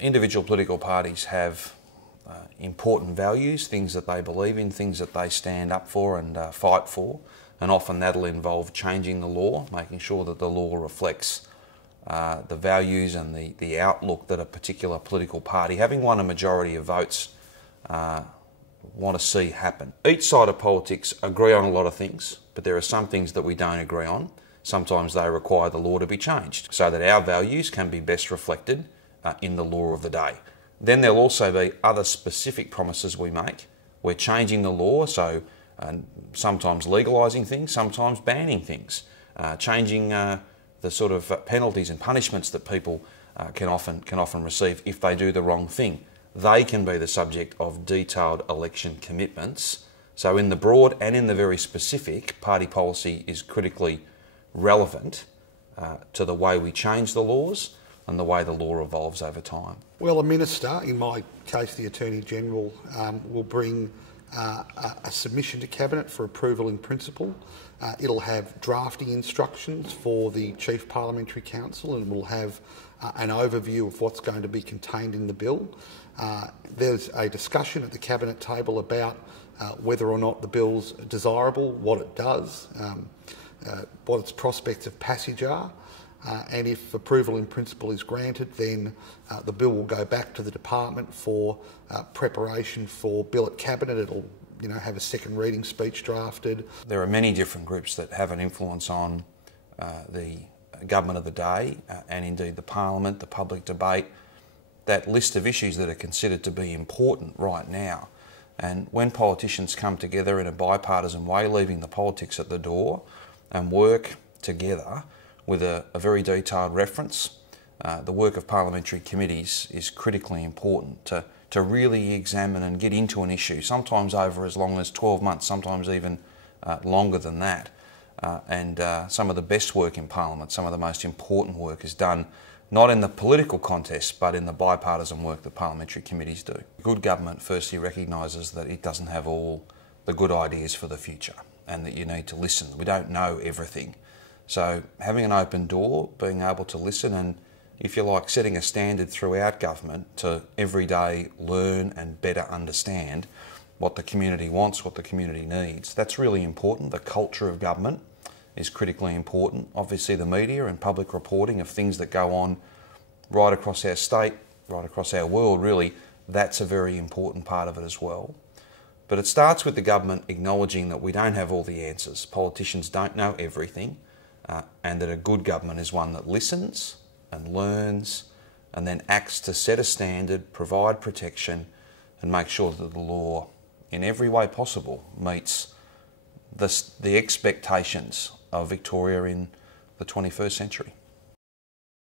Individual political parties have important values, things that they believe in, things that they stand up for and fight for, and often that'll involve changing the law, making sure that the law reflects the values and the outlook that a particular political party, having won a majority of votes, want to see happen. Each side of politics agree on a lot of things, but there are some things that we don't agree on. Sometimes they require the law to be changed so that our values can be best reflected in the law of the day. Then there'll also be other specific promises we make. We're changing the law, so sometimes legalising things, sometimes banning things, changing the sort of penalties and punishments that people can often receive if they do the wrong thing. They can be the subject of detailed election commitments. So in the broad and in the very specific, party policy is critically relevant to the way we change the laws and the way the law evolves over time. Well, a minister, in my case the Attorney-General, will bring a submission to Cabinet for approval in principle. It'll have drafting instructions for the Chief Parliamentary Counsel, and will have an overview of what's going to be contained in the bill. There's a discussion at the Cabinet table about whether or not the bill's desirable, what it does, what its prospects of passage are. And if approval in principle is granted, then the bill will go back to the department for preparation for bill at Cabinet. It'll have a second reading speech drafted. There are many different groups that have an influence on the government of the day and indeed the Parliament, the public debate, that list of issues that are considered to be important right now. And when politicians come together in a bipartisan way, leaving the politics at the door and work together with a very detailed reference, the work of parliamentary committees is critically important to really examine and get into an issue, sometimes over as long as 12 months, sometimes even longer than that. And some of the best work in Parliament, some of the most important work is done not in the political contest, but in the bipartisan work that parliamentary committees do. Good government firstly recognises that it doesn't have all the good ideas for the future and that you need to listen. We don't know everything. So having an open door, being able to listen and, if you like, setting a standard throughout government to every day learn and better understand what the community wants, what the community needs. That's really important. The culture of government is critically important. Obviously the media and public reporting of things that go on right across our state, right across our world, really, that's a very important part of it as well. But it starts with the government acknowledging that we don't have all the answers. Politicians don't know everything, and that a good government is one that listens and learns and then acts to set a standard, provide protection and make sure that the law in every way possible meets the expectations of Victoria in the 21st century.